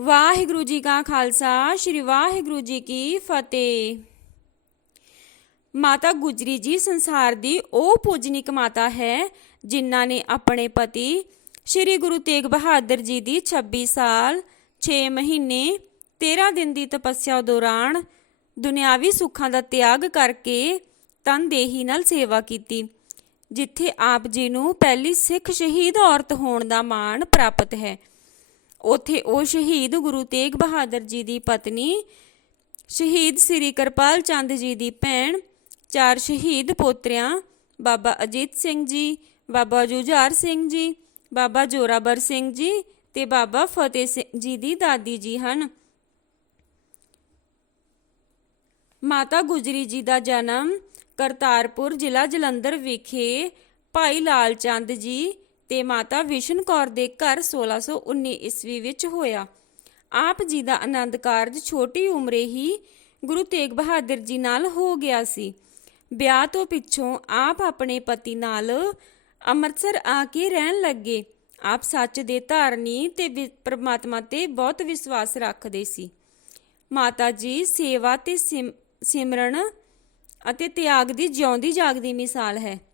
ਵਾਹਿਗੁਰੂ ਜੀ ਕਾ ਖਾਲਸਾ, ਸ੍ਰੀ ਵਾਹਿਗੁਰੂ ਜੀ ਕੀ ਫਤਿਹ। ਮਾਤਾ ਗੁਜਰੀ ਜੀ ਸੰਸਾਰ ਦੀ ਉਹ ਪੂਜਨੀਕ ਮਾਤਾ ਹੈ, ਜਿਨ੍ਹਾਂ ਨੇ ਆਪਣੇ ਪਤੀ ਸ੍ਰੀ ਗੁਰੂ ਤੇਗ ਬਹਾਦਰ ਜੀ ਦੀ 26 ਸਾਲ 6 ਮਹੀਨੇ 13 ਦਿਨ ਦੀ ਤਪੱਸਿਆ ਦੌਰਾਨ ਦੁਨਿਆਵੀ ਸੁੱਖਾਂ ਦਾ ਤਿਆਗ ਕਰਕੇ ਤਨਦੇਹੀ ਨਾਲ ਸੇਵਾ ਕੀਤੀ, ਜਿੱਥੇ ਆਪ ਜੀ ਨੂੰ ਪਹਿਲੀ ਸਿੱਖ ਸ਼ਹੀਦ ਔਰਤ ਹੋਣ ਦਾ ਮਾਣ ਪ੍ਰਾਪਤ ਹੈ। ਉੱਥੇ ਉਹ ਸ਼ਹੀਦ ਗੁਰੂ ਤੇਗ ਬਹਾਦਰ ਜੀ ਦੀ ਪਤਨੀ, ਸ਼ਹੀਦ ਸ੍ਰੀ ਕਿਰਪਾਲ ਚੰਦ ਜੀ ਦੀ ਭੈਣ, ਚਾਰ ਸ਼ਹੀਦ ਪੋਤਰਿਆਂ, ਬਾਬਾ ਅਜੀਤ ਸਿੰਘ ਜੀ, ਬਾਬਾ ਜੁਝਾਰ ਸਿੰਘ ਜੀ, ਬਾਬਾ ਜ਼ੋਰਾਬਰ ਸਿੰਘ ਜੀ ਤੇ ਬਾਬਾ ਫਤਿਹ ਸਿੰਘ ਜੀ ਦੀ ਦਾਦੀ ਜੀ ਹਨ। ਮਾਤਾ ਗੁਜਰੀ ਜੀ ਦਾ ਜਨਮ ਕਰਤਾਰਪੁਰ ਜ਼ਿਲ੍ਹਾ ਜਲੰਧਰ ਵਿਖੇ ਭਾਈ ਲਾਲ ਚੰਦ ਜੀ ਤੇ ਮਾਤਾ ਵਿਸ਼ਨ ਕੌਰ ਦੇ ਘਰ 1619 ਈਸਵੀ ਵਿੱਚ ਹੋਇਆ। ਆਪ ਜੀ ਦਾ ਆਨੰਦ ਕਾਰਜ ਛੋਟੀ ਉਮਰੇ ਹੀ ਗੁਰੂ ਤੇਗ ਬਹਾਦਰ ਜੀ ਨਾਲ ਹੋ ਗਿਆ ਸੀ। ਵਿਆਹ ਤੋਂ ਪਿੱਛੋਂ ਆਪ ਆਪਣੇ ਪਤੀ ਨਾਲ ਅੰਮ੍ਰਿਤਸਰ ਆ ਕੇ ਰਹਿਣ ਲੱਗੇ। ਆਪ ਸੱਚ ਦੇ ਧਾਰਨੀ ਤੇ ਵਿ- ਪ੍ਰਮਾਤਮਾ ਤੇ ਬਹੁਤ ਵਿਸ਼ਵਾਸ ਰੱਖਦੇ ਸੀ। ਮਾਤਾ ਜੀ ਸੇਵਾ ਤੇ ਸਿਮ- ਸਿਮਰਨ ਅਤੇ ਤਿਆਗ ਦੀ ਜਿਉਂਦੀ ਜਾਗਦੀ ਮਿਸਾਲ ਹੈ।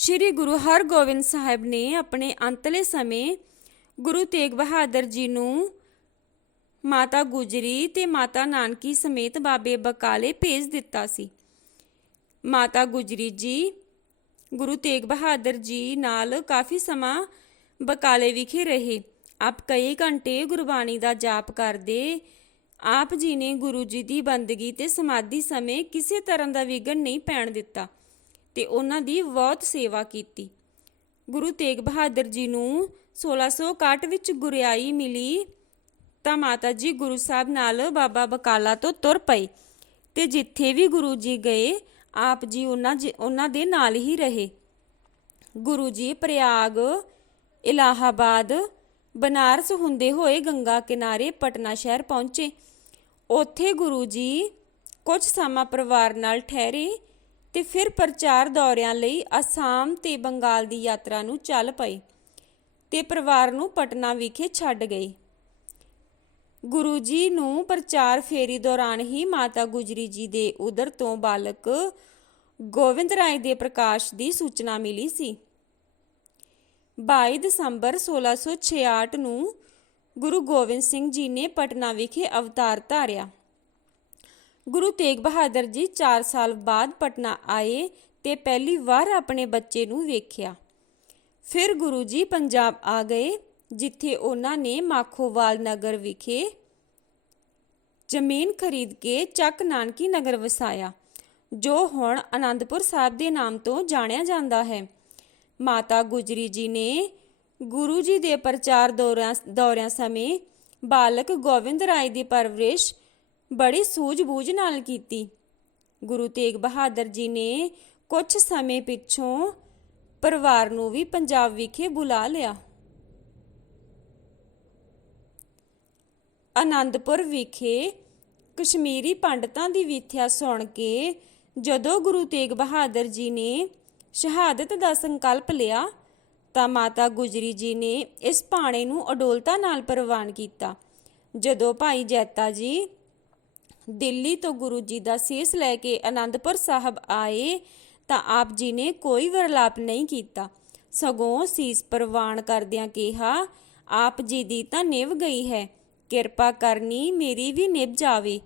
ਸ਼੍ਰੀ ਗੁਰੂ ਹਰਗੋਬਿੰਦ ਸਾਹਿਬ ਨੇ ਆਪਣੇ ਅੰਤਲੇ ਸਮੇਂ ਗੁਰੂ ਤੇਗ ਬਹਾਦਰ ਜੀ ਨੂੰ ਮਾਤਾ ਗੁਜਰੀ ਤੇ ਮਾਤਾ ਨਾਨਕੀ ਸਮੇਤ ਬਾਬੇ ਬਕਾਲੇ ਭੇਜ ਦਿੱਤਾ ਸੀ। ਮਾਤਾ ਗੁਜਰੀ ਜੀ, ਗੁਰੂ ਤੇਗ ਬਹਾਦਰ ਜੀ ਨਾਲ ਕਾਫੀ ਸਮਾਂ ਬਕਾਲੇ ਵਿਖੇ ਰਹੇ। ਆਪ ਕਈ ਘੰਟੇ ਗੁਰਬਾਣੀ ਦਾ ਜਾਪ ਕਰਦੇ। ਆਪ ਜੀ ਨੇ ਗੁਰੂ ਜੀ ਦੀ ਬੰਦਗੀ ਤੇ ਸਮਾਧੀ ਸਮੇਂ ਕਿਸੇ ਤਰ੍ਹਾਂ ਦਾ ਵਿਗਨ ਨਹੀਂ ਪੈਣ ਦਿੱਤਾ। ਤੇ ਉਹਨਾਂ ਦੀ ਬਹੁਤ ਸੇਵਾ ਕੀਤੀ। ਗੁਰੂ ਤੇਗ ਬਹਾਦਰ ਜੀ ਨੂੰ 1661 ਵਿੱਚ ਗੁਰਿਆਈ ਮਿਲੀ ਤਾਂ ਮਾਤਾ ਜੀ ਗੁਰੂ ਸਾਹਿਬ ਨਾਲ ਬਾਬਾ ਬਕਾਲਾ ਤੋਂ ਤੁਰ ਪਏ ਤੇ ਜਿੱਥੇ ਵੀ ਗੁਰੂ ਜੀ ਗਏ, ਆਪ ਜੀ ਉਹਨਾਂ ਜੀ- ਉਹਨਾਂ ਦੇ ਨਾਲ ਹੀ ਰਹੇ। ਗੁਰੂ ਜੀ ਪ੍ਰਯਾਗ, ਇਲਾਹਾਬਾਦ, ਬਨਾਰਸ ਹੁੰਦੇ ਹੋਏ ਗੰਗਾ ਕਿਨਾਰੇ ਪਟਨਾ ਸ਼ਹਿਰ ਪਹੁੰਚੇ। ਉੱਥੇ ਗੁਰੂ ਜੀ ਕੁਝ ਸਮਾਂ ਪਰਿਵਾਰ ਨਾਲ ਠਹਿਰੇ ਤੇ ਫਿਰ ਪ੍ਰਚਾਰ ਦੌਰਿਆਂ ਲਈ ਅਸਾਮ ਤੇ ਬੰਗਾਲ ਦੀ ਯਾਤਰਾ ਨੂੰ ਚੱਲ ਪਏ ਤੇ ਪਰਿਵਾਰ ਨੂੰ ਪਟਨਾ ਵਿਖੇ ਛੱਡ ਗਏ ਗੁਰੂ ਜੀ ਨੂੰ ਪ੍ਰਚਾਰ ਫੇਰੀ ਦੌਰਾਨ ਹੀ ਮਾਤਾ ਗੁਜਰੀ ਜੀ ਦੇ ਉਦਰ ਤੋਂ ਬਾਲਕ ਗੋਬਿੰਦ ਰਾਏ ਦੇ ਪ੍ਰਕਾਸ਼ ਦੀ ਸੂਚਨਾ ਮਿਲੀ ਸੀ। 22 ਦਸੰਬਰ 1668 ਨੂੰ ਗੁਰੂ ਗੋਬਿੰਦ ਸਿੰਘ ਜੀ ਨੇ ਪਟਨਾ ਵਿਖੇ ਅਵਤਾਰ ਧਾਰਿਆ। ਗੁਰੂ ਤੇਗ ਬਹਾਦਰ ਜੀ 4 ਸਾਲ ਬਾਅਦ ਪਟਨਾ ਆਏ ਤੇ ਪਹਿਲੀ ਵਾਰ ਆਪਣੇ ਬੱਚੇ ਨੂੰ ਵੇਖਿਆ। ਫਿਰ ਗੁਰੂ ਜੀ ਪੰਜਾਬ ਆ ਗਏ, ਜਿੱਥੇ ਉਹਨਾਂ ਨੇ ਮਾਖੋਵਾਲ ਨਗਰ ਵਿਖੇ ਜ਼ਮੀਨ ਖਰੀਦ ਕੇ ਚੱਕ ਨਾਨਕੀ ਨਗਰ ਵਸਾਇਆ, ਜੋ ਹੁਣ ਆਨੰਦਪੁਰ ਸਾਹਿਬ ਦੇ ਨਾਮ ਤੋਂ ਜਾਣਿਆ ਜਾਂਦਾ ਹੈ। ਮਾਤਾ ਗੁਜਰੀ ਜੀ ਨੇ ਗੁਰੂ ਜੀ ਦੇ ਪ੍ਰਚਾਰ ਦੌਰਿਆਂ ਦੌਰਿਆਂ ਸਮੇਂ ਬਾਲਕ ਗੋਬਿੰਦ ਰਾਏ ਦੀ ਪਰਵਰਿਸ਼ ਬੜੀ ਸੂਝ-ਬੂਝ ਨਾਲ ਕੀਤੀ। ਗੁਰੂ ਤੇਗ ਬਹਾਦਰ ਜੀ ਨੇ ਕੁਝ ਸਮੇਂ ਪਿੱਛੋਂ ਪਰਿਵਾਰ ਨੂੰ ਵੀ ਪੰਜਾਬ ਵਿਖੇ ਬੁਲਾ ਲਿਆ। ਆਨੰਦਪੁਰ ਵਿਖੇ ਕਸ਼ਮੀਰੀ ਪੰਡਤਾਂ ਦੀ ਵਿਥਿਆ ਸੁਣ ਕੇ ਜਦੋਂ ਗੁਰੂ ਤੇਗ ਬਹਾਦਰ ਜੀ ਨੇ ਸ਼ਹਾਦਤ ਦਾ ਸੰਕਲਪ ਲਿਆ, ਤਾਂ ਮਾਤਾ ਗੁਜਰੀ ਜੀ ਨੇ ਇਸ ਪਾਣੇ ਨੂੰ ਅਡੋਲਤਾ ਨਾਲ ਪ੍ਰਵਾਨ ਕੀਤਾ। ਜਦੋਂ ਭਾਈ ਜੈਤਾ ਜੀ ਦਿੱਲੀ ਤੋਂ ਗੁਰੂ ਜੀ ਦਾ ਸੀਸ ਲੈ ਕੇ ਆਨੰਦਪੁਰ ਸਾਹਿਬ ਆਏ ਤਾਂ ਆਪ ਜੀ ਨੇ ਕੋਈ ਵਰਲਾਪ ਨਹੀਂ ਕੀਤਾ। ਸਗੋਂ ਸੀਸ ਪ੍ਰਵਾਨ ਕਰਦਿਆਂ ਕਿਹਾ, ਆਪ ਜੀ ਦੀ ਤਾਂ ਨਿਭ ਗਈ ਹੈ, ਕਿਰਪਾ ਕਰਨੀ ਮੇਰੀ ਵੀ ਨਿਭ ਜਾਵੇ।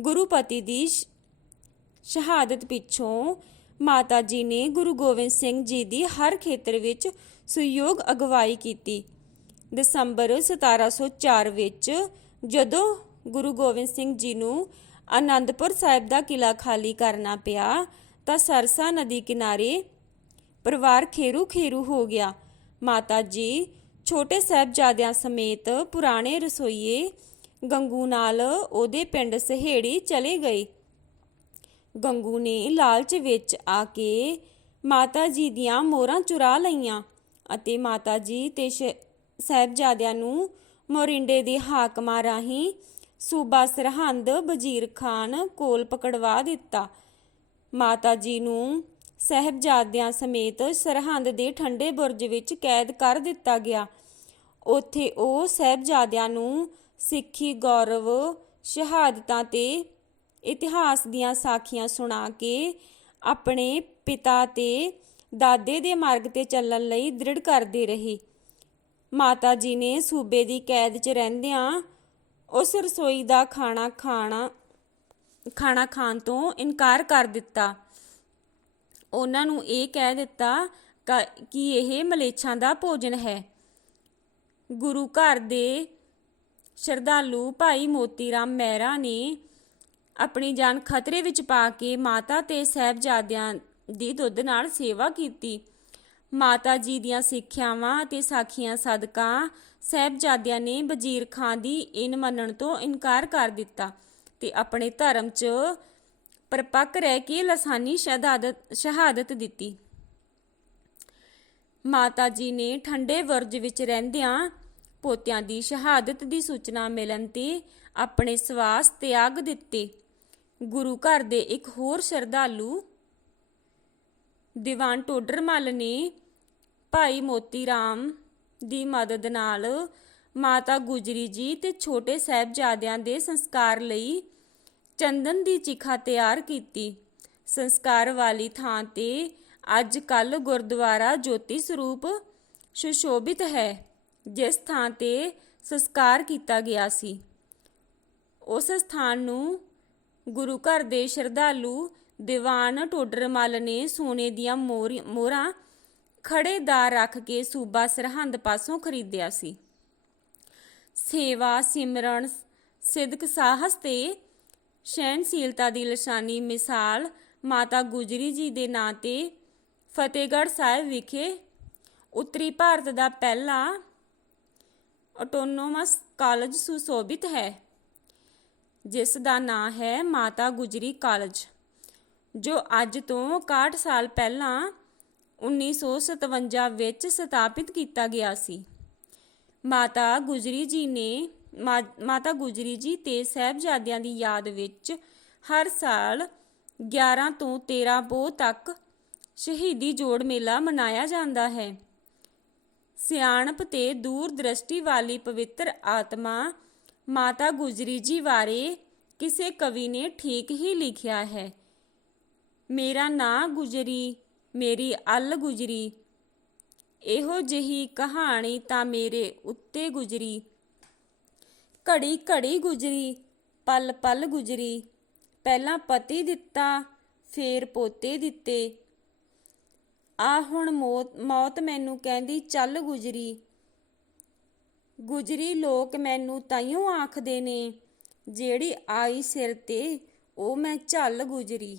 ਗੁਰੂ ਪਤੀ ਦੀ ਸ਼ਹਾਦਤ ਪਿੱਛੋਂ ਮਾਤਾ ਜੀ ਨੇ ਗੁਰੂ ਗੋਬਿੰਦ ਸਿੰਘ ਜੀ ਦੀ ਹਰ ਖੇਤਰ ਵਿੱਚ ਸਹਿਯੋਗ ਅਗਵਾਈ ਕੀਤੀ। ਦਸੰਬਰ 1704 ਵਿੱਚ ਜਦੋਂ ਗੁਰੂ ਗੋਬਿੰਦ ਸਿੰਘ ਜੀ ਨੂੰ ਆਨੰਦਪੁਰ ਸਾਹਿਬ ਦਾ ਕਿਲਾ ਖਾਲੀ ਕਰਨਾ ਪਿਆ ਤਾਂ ਸਰਸਾ ਨਦੀ ਕਿਨਾਰੇ ਪਰਿਵਾਰ ਖੇਰੂ ਖੇਰੂ ਹੋ ਗਿਆ। ਮਾਤਾ ਜੀ, ਛੋਟੇ ਸਾਹਿਬਜ਼ਾਦਿਆਂ ਸਮੇਤ ਪੁਰਾਣੇ ਰਸੋਈਏ ਗੰਗੂ ਨਾਲ ਉਹਦੇ ਪਿੰਡ ਸਹੇੜੀ ਚਲੇ ਗਏ। ਗੰਗੂ ਨੇ ਲਾਲਚ ਵਿੱਚ ਆ ਕੇ ਮਾਤਾ ਜੀ ਦੀਆਂ ਮੋਹਰਾਂ ਚੁਰਾ ਲਈਆਂ ਅਤੇ ਮਾਤਾ ਜੀ ਤੇ ਸ਼- ਸਾਹਿਬਜ਼ਾਦਿਆਂ ਨੂੰ ਮੋਰਿੰਡੇ ਦੇ ਹਾਕਮਾਂ ਰਾਹੀਂ ਸੂਬਾ ਸਰਹੰਦ ਵਜ਼ੀਰ ਖਾਨ ਕੋਲ ਪਕੜਵਾ ਦਿੱਤਾ। ਮਾਤਾ ਜੀ ਨੂੰ ਸਹਿਬਜ਼ਾਦਿਆਂ ਸਮੇਤ ਸਰਹੰਦ ਦੇ ਠੰਡੇ ਬੁਰਜ ਵਿੱਚ ਕੈਦ ਕਰ ਦਿੱਤਾ ਗਿਆ। ਉੱਥੇ ਉਹ ਸਹਿਬਜ਼ਾਦਿਆਂ ਨੂੰ ਸਿੱਖੀ ਗੌਰਵ ਸ਼ਹਾਦਤਾਂ ਤੇ ਇਤਿਹਾਸ ਦੀਆਂ ਸਾਖੀਆਂ ਸੁਣਾ ਕੇ ਆਪਣੇ ਪਿਤਾ ਤੇ ਦਾਦੇ ਦੇ ਮਾਰਗ ਤੇ ਚੱਲਣ ਲਈ ਦ੍ਰਿੜ ਕਰਦੇ ਰਹੇ। ਮਾਤਾ ਜੀ ਨੇ ਸੂਬੇ ਦੀ ਕੈਦ 'ਚ ਰਹਿੰਦਿਆਂ ਉਸ ਰਸੋਈ ਦਾ ਖਾਣਾ ਖਾਣਾ ਖਾਣਾ ਖਾਣ ਤੋਂ ਇਨਕਾਰ ਕਰ ਦਿੱਤਾ। ਉਹਨਾਂ ਨੂੰ ਇਹ ਕਹਿ ਦਿੱਤਾ ਕ- ਕਿ ਇਹ ਮਲੇਛਾਂ ਦਾ ਭੋਜਨ ਹੈ। ਗੁਰੂ ਘਰ ਦੇ ਸ਼ਰਧਾਲੂ ਭਾਈ ਮੋਤੀ ਰਾਮ ਮਹਿਰਾ ਨੇ ਆਪਣੀ ਜਾਨ ਖਤਰੇ ਵਿੱਚ ਪਾ ਕੇ ਮਾਤਾ ਤੇ ਸਹਿਬਜ਼ਾਦਿਆਂ ਦੀ ਦੁੱਧ ਨਾਲ ਸੇਵਾ ਕੀਤੀ। ਮਾਤਾ ਜੀ ਦੀਆਂ ਸਿੱਖਿਆਵਾਂ ਅਤੇ ਸਾਖੀਆਂ ਸਦਕਾ ਸਹਿਬਜ਼ਾਦਿਆਂ ਨੇ ਵਜ਼ੀਰ ਖਾਨ ਦੀ ਇਨ ਮੰਨਣ ਤੋਂ ਇਨਕਾਰ ਕਰ ਦਿੱਤਾ ਤੇ ਆਪਣੇ ਧਰਮ 'ਚ ਪਰਪੱਕ ਰਹਿ ਕੇ ਲਸਾਨੀ ਸ਼ਹਾਦਤ ਸ਼ਹਾਦਤ ਦਿੱਤੀ। ਮਾਤਾ ਜੀ ਨੇ ਠੰਡੇ ਵਰਜ ਵਿੱਚ ਰਹਿੰਦਿਆਂ ਪੋਤਿਆਂ ਦੀ ਸ਼ਹਾਦਤ ਦੀ ਸੂਚਨਾ ਮਿਲਣ ਤੇ ਆਪਣੇ ਸਵਾਸ ਤਿਆਗ ਦਿੱਤੇ। ਗੁਰੂ ਘਰ ਦੇ ਇੱਕ ਹੋਰ ਸ਼ਰਧਾਲੂ ਦੀਵਾਨ ਟੋਡਰਮਲ ਨੇ ਭਾਈ ਮੋਤੀ ਰਾਮ ਦੀ ਮਦਦ ਨਾਲ ਮਾਤਾ ਗੁਜਰੀ ਜੀ ਤੇ ਛੋਟੇ ਸਾਹਿਬਜ਼ਾਦਿਆਂ ਦੇ ਸੰਸਕਾਰ ਲਈ ਚੰਦਨ ਦੀ ਚਿਖਾ ਤਿਆਰ ਕੀਤੀ। ਸੰਸਕਾਰ ਵਾਲੀ ਥਾਂ ਤੇ ਅੱਜ ਕੱਲ ਗੁਰਦੁਆਰਾ ਜੋਤੀ ਸਰੂਪ ਸੁਸ਼ੋਭਿਤ ਹੈ, ਜਿਸ ਥਾਂ ਤੇ ਸੰਸਕਾਰ ਕੀਤਾ ਗਿਆ ਸੀ। ਉਸ ਸਥਾਨ ਨੂੰ ਗੁਰੂ ਘਰ ਦੇ ਸ਼ਰਧਾਲੂ ਦੀਵਾਨ ਟੋਡਰਮਲ ਨੇ ਸੋਨੇ ਦੀਆਂ ਮੋਰੀ- ਮੋਹਰਾਂ ਖੜੇਦਾਰ ਰੱਖ ਕੇ ਸੂਬਾ ਸਰਹੰਦ ਪਾਸੋਂ ਖਰੀਦਿਆ ਸੀ। ਸੇਵਾ, ਸਿਮਰਨ, ਸਿਦਕ ਸਾਹਸ ਤੇ ਸਹਿਨਸ਼ੀਲਤਾ ਦੀ ਨਿਸ਼ਾਨੀ ਮਿਸਾਲ ਮਾਤਾ ਗੁਜਰੀ ਜੀ ਦੇ ਨਾਂ ਤੇ ਫਤਿਹਗੜ੍ਹ ਸਾਹਿਬ ਵਿਖੇ ਉੱਤਰੀ ਭਾਰਤ ਦਾ ਪਹਿਲਾ ਆਟੋਨੋਮਸ ਕਾਲਜ ਸੁਸ਼ੋਭਿਤ ਹੈ, ਜਿਸ ਦਾ ਨਾਂ ਹੈ ਮਾਤਾ ਗੁਜਰੀ ਕਾਲਜ। ਜੋ ਅੱਜ ਤੋਂ 61 ਸਾਲ ਪਹਿਲਾਂ 1957 ਵਿੱਚ ਸਥਾਪਿਤ ਕੀਤਾ ਗਿਆ ਸੀ। ਮਾਤਾ ਗੁਜਰੀ ਜੀ ਨੇ ਮਾ- ਮਾਤਾ ਗੁਜਰੀ ਜੀ ਤੇ ਸਹਿਬਜ਼ਾਦਿਆਂ ਦੀ ਯਾਦ ਵਿੱਚ ਹਰ ਸਾਲ 11 ਤੋਂ 13 ਪੋਹ ਤੱਕ ਸ਼ਹੀਦੀ ਜੋੜ ਮੇਲਾ ਮਨਾਇਆ ਜਾਂਦਾ ਹੈ। ਸਿਆਣਪ ਤੇ ਦੂਰ ਦ੍ਰਿਸ਼ਟੀ ਵਾਲੀ ਪਵਿੱਤਰ ਆਤਮਾ ਮਾਤਾ ਗੁਜਰੀ ਜੀ ਬਾਰੇ ਕਿਸੇ ਕਵੀ ਨੇ ਠੀਕ ਹੀ ਲਿਖਿਆ ਹੈ। ਮੇਰਾ ਨਾਂ ਗੁਜਰੀ, ਮੇਰੀ ਅਲ ਗੁਜਰੀ। ਇਹੋ ਜਿਹੀ ਕਹਾਣੀ ਤਾਂ ਮੇਰੇ ਉੱਤੇ ਗੁਜਰੀ। ਘੜੀ ਘੜੀ ਗੁਜਰੀ, ਪਲ ਪਲ ਗੁਜਰੀ। ਪਹਿਲਾਂ ਪਤੀ ਦਿੱਤਾ, ਫੇਰ ਪੋਤੇ ਦਿੱਤੇ। ਆ ਹੁਣ ਮੌਤ ਮੌਤ ਮੈਨੂੰ ਕਹਿੰਦੀ, ਚੱਲ ਗੁਜਰੀ। ਗੁਜਰੀ ਲੋਕ ਮੈਨੂੰ ਤਾਈਓ ਆਖਦੇ ਨੇ, ਜਿਹੜੀ ਆਈ ਸਿਰ ਤੇ, ਉਹ ਮੈਂ ਝੱਲ ਗੁਜਰੀ।